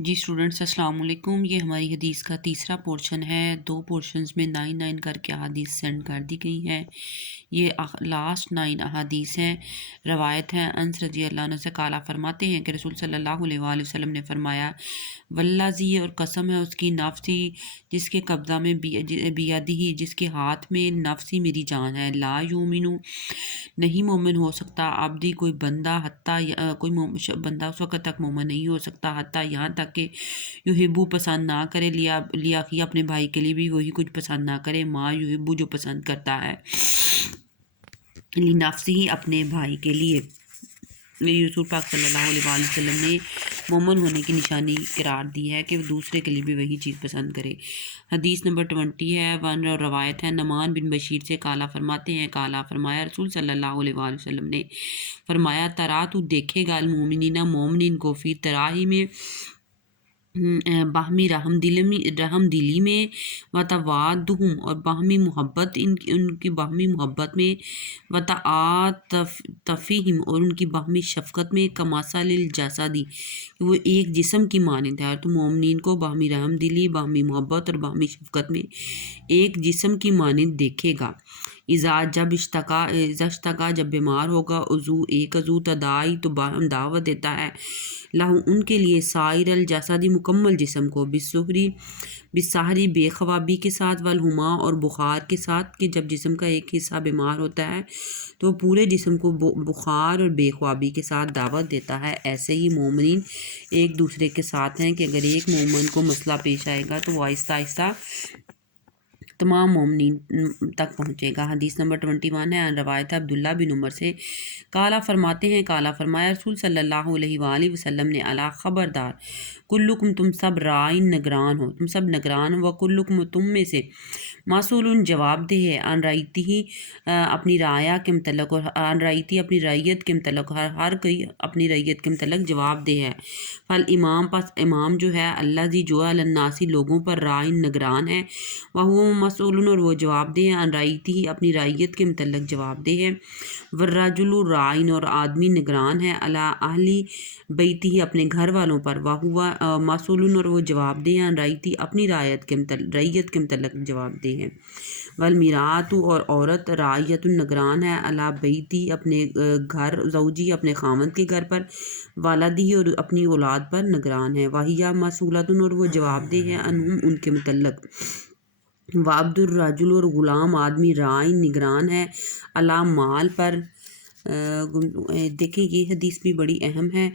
جی students السلام علیکم۔ یہ ہماری حدیث کا تیسرا پورشن ہے۔ 2 پورشنز میں 9 کر کے احادیث سینڈ کر دی گئی ہیں۔ یہ لاسٹ 9 احادیث ہیں۔ روایت ہے انس رضی اللہ عنہ سے قال فرماتے ہیں کہ رسول صلی اللہ علیہ وآلہ وسلم نے فرمایا، واللذی، اور قسم ہے اس کی نفسی جس کے قبضہ میں بیدہ، جس کے ہاتھ میں نفسی میری جان ہے، لا یومنو، نہیں مومن ہو سکتا، عبدی کوئی بندہ، کوئی بندہ اس وقت تک مومن نہیں ہو سکتا، حتیٰ یہاں تک کہ یحبو پسند نہ کرے، لیا اپنے بھائی کے لیے بھی وہی کچھ پسند نہ کرے، ما یحبو جو پسند کرتا ہے، لنفسہ اپنے بھائی کے لیے۔ رسول پاک صلی اللہ علیہ وآلہ وسلم نے مومن ہونے کی نشانی قرار دی ہے کہ وہ دوسرے کے لیے بھی وہی چیز پسند کرے۔ حدیث نمبر 20 ہے، اور روایت ہے نعمان بن بشیر سے قال فرماتے ہیں، قال فرمایا رسول صلی اللہ علیہ وآلہ وسلم نے فرمایا، ترا تو دیکھے گا المومنین مومنین کو فی تراہی میں باہمی رحم دلی میں، و توادہم اور باہمی محبت ان کی باہمی محبت میں، و تعاطفہم اور ان کی باہمی شفقت میں، کمثل الجسدی کہ وہ ایک جسم کی مانند ہے۔ تو مومنین کو باہمی رحم دلی، باہمی محبت اور باہمی شفقت میں ایک جسم کی مانند دیکھے گا۔ اذا جب اشتکا جب بیمار ہوگا، ایک عضو تداعی تو دعوت دیتا ہے، لہو ان کے لیے، سائر الجسدی مکمل جسم کو، بالسحری بے خوابی کے ساتھ، والہما اور بخار کے ساتھ، کہ جب جسم کا ایک حصہ بیمار ہوتا ہے تو پورے جسم کو بخار اور بے خوابی کے ساتھ دعوت دیتا ہے۔ ایسے ہی مومنین ایک دوسرے کے ساتھ ہیں کہ اگر ایک مومن کو مسئلہ پیش آئے گا تو وہ آہستہ آہستہ تمام مومنین تک پہنچے گا۔ حدیث نمبر 21 ہے، روایت عبداللہ بن عمر سے قال فرماتے ہیں، قال فرمایا رسول صلی اللہ علیہ وآلہ وسلم نے، الا خبردار، کلکم تم سب رائن نگران ہو، تم سب نگران ہو، وکلکم تم میں سے مسئول جواب دہ ہے، ان رعیتہ اپنی رعایا کے متعلق، اور ان رعیتہ اپنی رعیت کے متعلق، ہر کوئی اپنی رعیت کے متعلق جواب دہ ہے۔ فالامام پس امام جو ہے، الذی جو علی الناس لوگوں پر رائن نگران ہے، وہو مسئول اور وہ جواب دہ ہے، ان رعیتہ اپنی رعیت کے متعلق جواب دہ ہے، والرجل رائن اور آدمی نگران ہے، علی اہل بیتہ اپنے گھر والوں پر، وہو مسئول اور وہ جواب دہ ہے، ان رعیتہ اپنی رعیت کے متعلق جواب دہ ہے۔ والمرأۃ اور عورت راعیۃ نگران ہے، علی بیتی اپنے گھر، زوجی اپنے خاوند کے گھر پر، والدی اور اپنی اولاد پر نگران ہے، وہی مسئولۃ اور وہ جواب دہ ہے، عنہم ان کے متعلق۔ وعبد الرجل اور غلام آدمی رائن نگران ہے، علی مال پر۔ دیکھیں یہ حدیث بھی بڑی اہم ہے،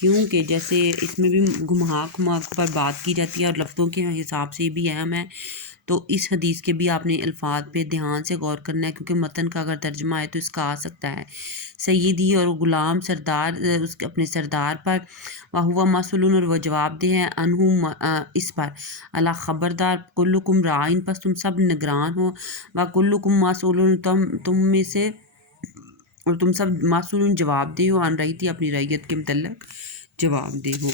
کیونکہ جیسے اس میں بھی گھما پر بات کی جاتی ہے اور لفظوں کے حساب سے بھی اہم ہے، تو اس حدیث کے بھی آپ نے الفاظ پہ دھیان سے غور کرنا ہے، کیونکہ متن کا اگر ترجمہ ہے تو اس کا آ سکتا ہے سیدی اور غلام سردار، اس اپنے سردار پر، وہو مسئول اور وہ جواب دہ ہے، عنہ اس پر، الا خبردار، کلکم رائن پس تم سب نگران ہو، و کلکم مسئول تم میں سے اور تم سب مسئول جواب دہ ہو، ان رعیتی اپنی رعیت کے متعلق جواب دہ ہو۔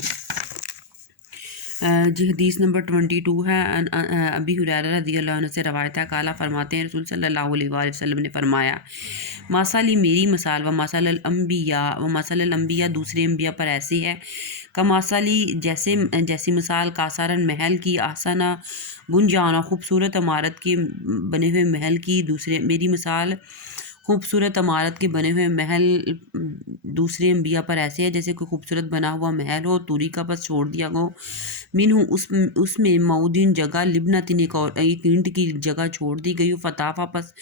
جی حدیث نمبر 22 ہے، ابی ہریرہ رضی اللہ عنہ سے روایت ہے، قال فرماتے ہیں رسول صلی اللہ علیہ وآلہ وسلم نے فرمایا، مثالی میری مثال، و مثل الانبیاء دوسرے انبیاء پر ایسی ہے، کمثلی جیسی مثال، کاسارن محل کی، احسنہ بنیانا خوبصورت عمارت کے بنے ہوئے محل کی، میری مثال خوبصورت عمارت کے بنے ہوئے محل دوسرے انبیاء پر ایسے ہے جیسے کوئی خوبصورت بنا ہوا محل ہو، توری کا پس چھوڑ دیا گو، منہ اس میں مودین جگہ، لبنتن ایک اینٹ کی جگہ چھوڑ دی گئی ہو، فتافہ پس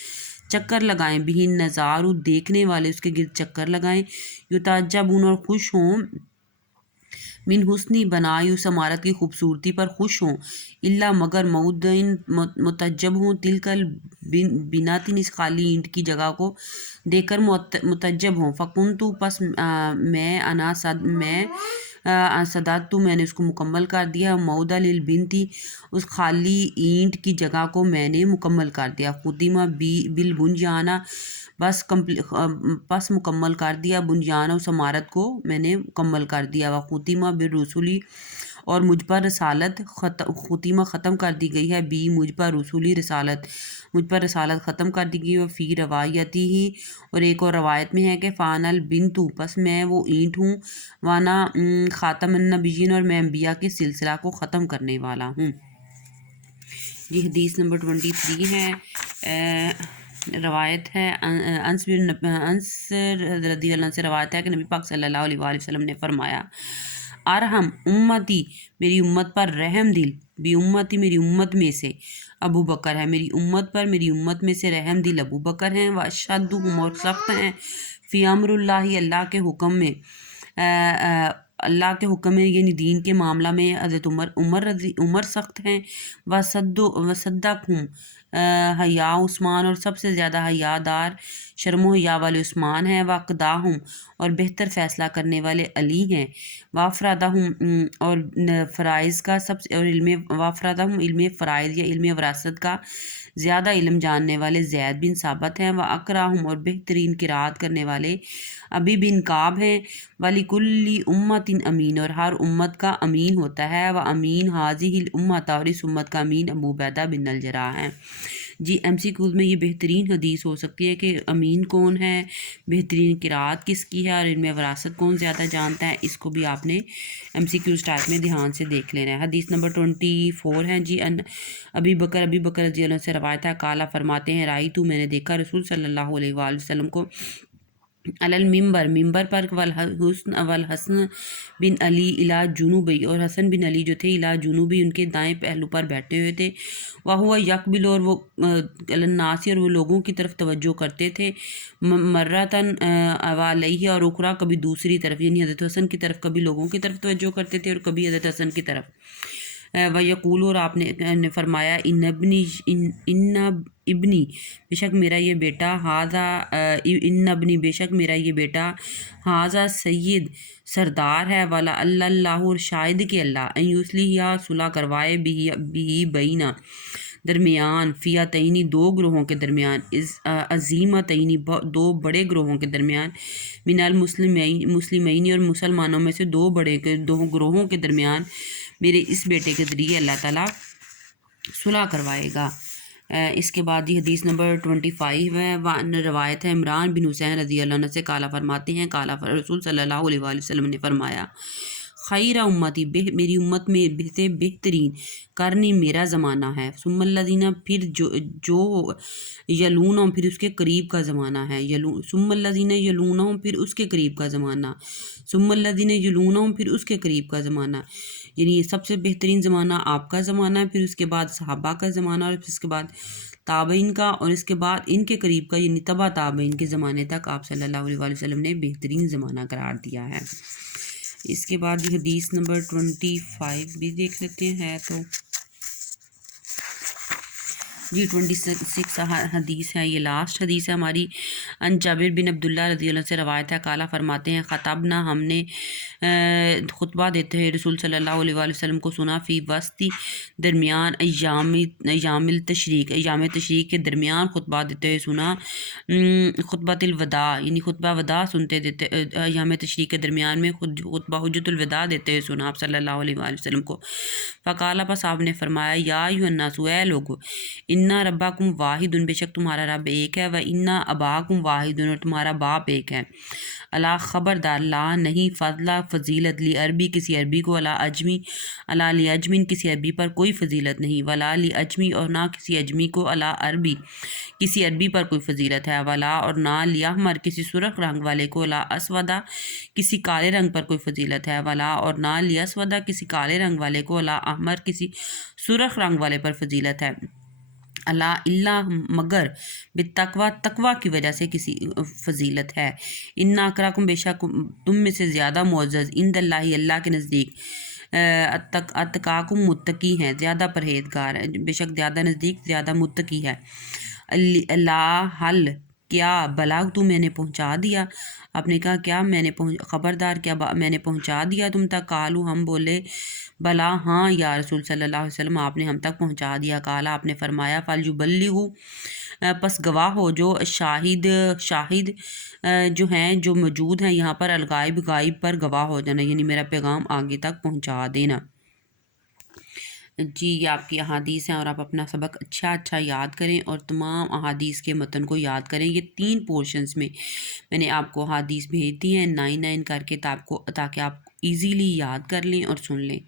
چکر لگائیں، بہن نظارو دیکھنے والے اس کے گرد چکر لگائیں، یتعجبون اور خوش ہوں، من حسنی بنائی اس عمارت کی خوبصورتی پر خوش ہوں، الا مگر مودین متعجب ہوں، تلکل بناتن اس خالی اینٹ کی جگہ کو دیکھ کر متعجب ہوں، فکنتو پس میں صدات تو میں نے اس کو مکمل کر دیا، مودع للبنتی اس خالی اینٹ کی جگہ کو میں نے مکمل کر دیا، خدیمہ بالبنیانہ بس مکمل کر دیا، بنیانہ اس عمارت کو میں نے مکمل کر دیا، وختیمہ بالرسلی اور مجھ پر رسالت ختیمہ ختم کر دی گئی ہے، بی مجھ پر رسولی رسالت، مجھ پر رسالت ختم کر دی گئی ہے، فی روایتی ہی اور ایک اور روایت میں ہے کہ فان البنتو پس میں وہ اینٹ ہوں، وانا خاتم النبیین اور میں انبیاء کے سلسلہ کو ختم کرنے والا ہوں۔ جی حدیث نمبر 23 ہے، روایت ہے انس رضی اللہ عنہ سے روایت ہے کہ نبی پاک صلی اللہ علیہ وآلہ وسلم نے فرمایا ارحم امتی میری امت پر رحم دل، بھی امتی میری امت میں سے ابو بکر ہے، میری امت پر میری امت میں سے رحم دل ابو بکر ہیں، واشدہم اور سخت ہیں، فی امر اللہ اللہ کے حکم میں، اللہ کے حکم میں یعنی دین کے معاملہ میں حضرت عمر سخت ہیں، وصدقہم حیا عثمان اور سب سے زیادہ حیا دار شرم و حیا والے عثمان ہیں، واقداہم اور بہتر فیصلہ کرنے والے علی ہیں، وافرادہم اور فرائض کا سب سے اور وافرادہم علم فرائض یا علم وراثت کا زیادہ علم جاننے والے زید بن ثابت ہیں، واقراہم اور بہترین قرات کرنے والے ابی بن کعب ہیں، وَلِكُلِّ أُمَّةٍ امین اور ہر امت کا امین ہوتا ہے، وہ امین حاضی الامت اور اس امت کا امین ابو عبیدہ بن الجراح ہیں۔ جی ایم سی کیوز میں یہ بہترین حدیث ہو سکتی ہے کہ امین کون ہے، بہترین قرات کس کی ہے اور علم وراثت کون زیادہ جانتا ہے، اس کو بھی آپ نے ایم سی کیوز ٹائپ میں دھیان سے دیکھ لینا ہے۔ حدیث نمبر 24 ہے جی ابی بکر رضی اللہ عنہ سے روایت ہے، قالا فرماتے ہیں رائی تو میں نے دیکھا رسول صلی اللہ علیہ وآلہ وسلم کو علی المنبر ممبر پر، والحسن بن علی الی جنوبی اور حسن بن علی جو تھے الی جنوبی ان کے دائیں پہلو پر بیٹھے ہوئے تھے، وہو یقبل اور وہ الناس اور وہ لوگوں کی طرف توجہ کرتے تھے، مرتن علیہ اور اخرى کبھی دوسری طرف، یعنی حضرت حسن کی طرف کبھی لوگوں کی طرف توجہ کرتے تھے اور کبھی حضرت حسن کی طرف، وَيَقُولُ اور آپ نے فرمایا ان ابنی بے شک میرا یہ بیٹا، ان ابنی بے شک میرا یہ بیٹا، ہاذا سید سردار ہے، والا اللہ اور شاہد کہ اللہ ان یصلح صلح کروائے بھی بینا درمیان، فیاتینی دو گروہوں کے درمیان، عظیمتینی دو بڑے گروہوں کے درمیان، من المسلمین اور مسلمانوں میں سے دو گروہوں کے درمیان میرے اس بیٹے کے ذریعے اللہ تعالیٰ صلح کروائے گا۔ اس کے بعد یہ حدیث نمبر 25 ہے، روایت ہے عمران بن حسین رضی اللہ عنہ سے، قالا فرماتے ہیں قالا رسول صلی اللہ علیہ وآلہ وسلم نے فرمایا خیر امتی میری امت میں سے بہترین کرنی میرا زمانہ ہے، ثم الذین پھر جو یلونہم پھر اس کے قریب کا زمانہ ہے، ثم الذین یلونہم پھر اس کے قریب کا زمانہ، ثم الذین یلونہم پھر اس کے قریب کا زمانہ، یعنی سب سے بہترین زمانہ آپ کا زمانہ ہے، پھر اس کے بعد صحابہ کا زمانہ اور پھر اس کے بعد تابعین کا، اور اس کے بعد ان کے قریب کا یعنی تبع تابعین کے زمانے تک آپ صلی اللہ علیہ وآلہ وسلم نے بہترین زمانہ قرار دیا ہے۔ اس کے بعد حدیث نمبر 25 بھی دیکھ لیتے ہیں تو جی 26 حدیث ہے، یہ لاسٹ حدیث ہے ہماری، ان جابر بن عبداللہ رضی اللہ عنہ سے روایت ہے، قالا فرماتے ہیں خطبنا ہم نے خطبہ دیتے ہوئے رسول صلی اللہ علیہ وآلہ وسلم کو سنا، فی وسطی درمیان ایام تشریق کے درمیان خطبہ دیتے ہوئے سنا، خطبۃ الوداع یعنی خطبہ وداع سنتے دیتے ایام تشریق کے درمیان میں خطبہ حجۃ الوداع دیتے ہوئے سنا آپ صلی اللہ علیہ وآلہ وسلم کو، فقالا پس آپ نے فرمایا یا ایھا الناس اے لوگو، انا ربکم واحد بے شک تمہارا رب ایک ہے، و انا اباکم واحد اور تمہارا باپ ایک ہے، اللہ خبردار لا نہیں فضلہ فضیلت لی عربی کسی عربی کو، اللہ اجمی اللہ لی اجمین کسی عربی پر کوئی فضیلت نہیں، ولا لی اجمی اور نہ کسی اجمی کو اللہ عربی کسی عربی پر کوئی فضیلت ہے، ولا اور نہ لیحمر کسی سرخ رنگ والے کو، اللہ اسودہ کسی کالے رنگ پر کوئی فضیلت ہے، ولا اور نہ لیاسودہ کسی کالے رنگ والے کو، اللہ احمر کسی سرخ رنگ والے پر فضیلت ہے، اللہ مگر بالتقویٰ تقویٰ کی وجہ سے کسی فضیلت ہے، ان اکرمکم بے شک تم میں سے زیادہ معزز عند اللہ اللہ کے نزدیک اتقاکم متقی ہیں، زیادہ پرہیزگار ہے، بے شک زیادہ نزدیک زیادہ متقی ہے، اللہ حل کیا بلاغ تو میں نے پہنچا دیا، آپ نے کہا کیا میں نے خبردار کیا میں نے پہنچا دیا تم تک، قالو ہم بولے بلا ہاں یا رسول صلی اللہ علیہ وسلم آپ نے ہم تک پہنچا دیا، قالا آپ نے فرمایا فلیبلغوا پس گواہ ہو جو شاہد جو ہیں جو موجود ہیں یہاں پر، الغائب غائب پر گواہ ہو جانا، یعنی میرا پیغام آگے تک پہنچا دینا۔ جی یہ آپ کی احادیث ہیں اور آپ اپنا سبق اچھا یاد کریں اور تمام احادیث کے متن کو یاد کریں۔ یہ 3 پورشنز میں نے آپ کو احادیث بھیج دی ہیں 9 کر کے تاکہ آپ ایزیلی یاد کر لیں اور سن لیں۔